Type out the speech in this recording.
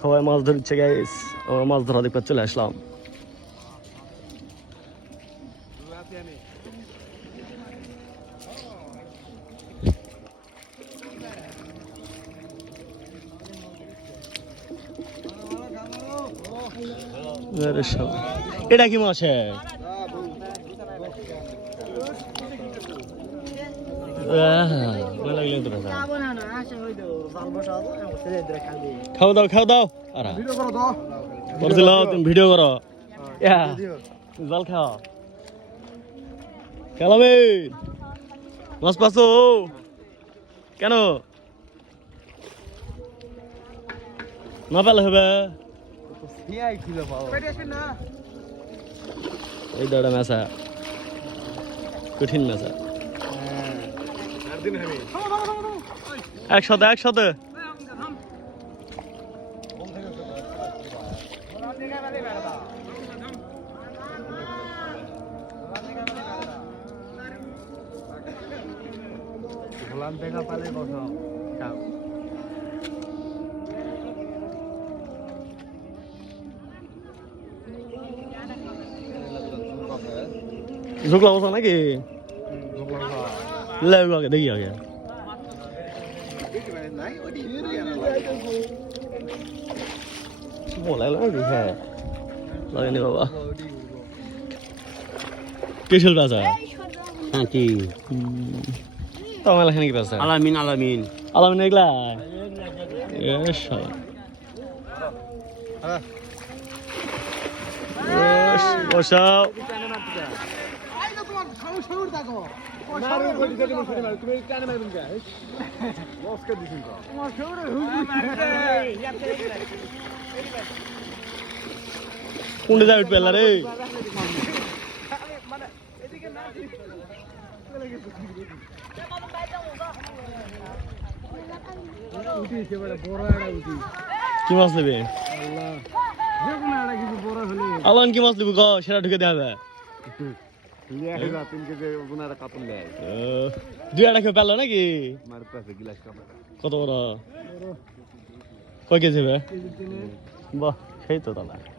সবাই মাছ ধরছে গাইস, আমরা মাছ ধরা দেখতে চলে আসলাম। এটা কি মাছ? খাও দাও খাও দাও। তুমি ভিডিও করো, জল খাও। খেলাবে মাছ পাছো কেন? না পেলে হবে। এই দৌড়া মেসা, কঠিন মেসা। একসাথে একসাথে দেখা পালে বসো। ঝুঁকলা বসা নাকি? আগে দেখি আগে হ্যাঁ লাগেনি বাবা। কিসের পেঁচা? তোমার এখানে কি পেঁচা? আলামিন আলামিন আলামিন এগুলা বসাও। কোনটা যায় উঠবে রে? কি মাছ নেবে? আলান কি মাছ নেবে গো? সেটা ঢুকে দেওয়া যায়। দুই আড়া খেয়ে পেলো নাকি? কত বড়? কয় কেজি হবে? বাহ সেই তো তাহলে।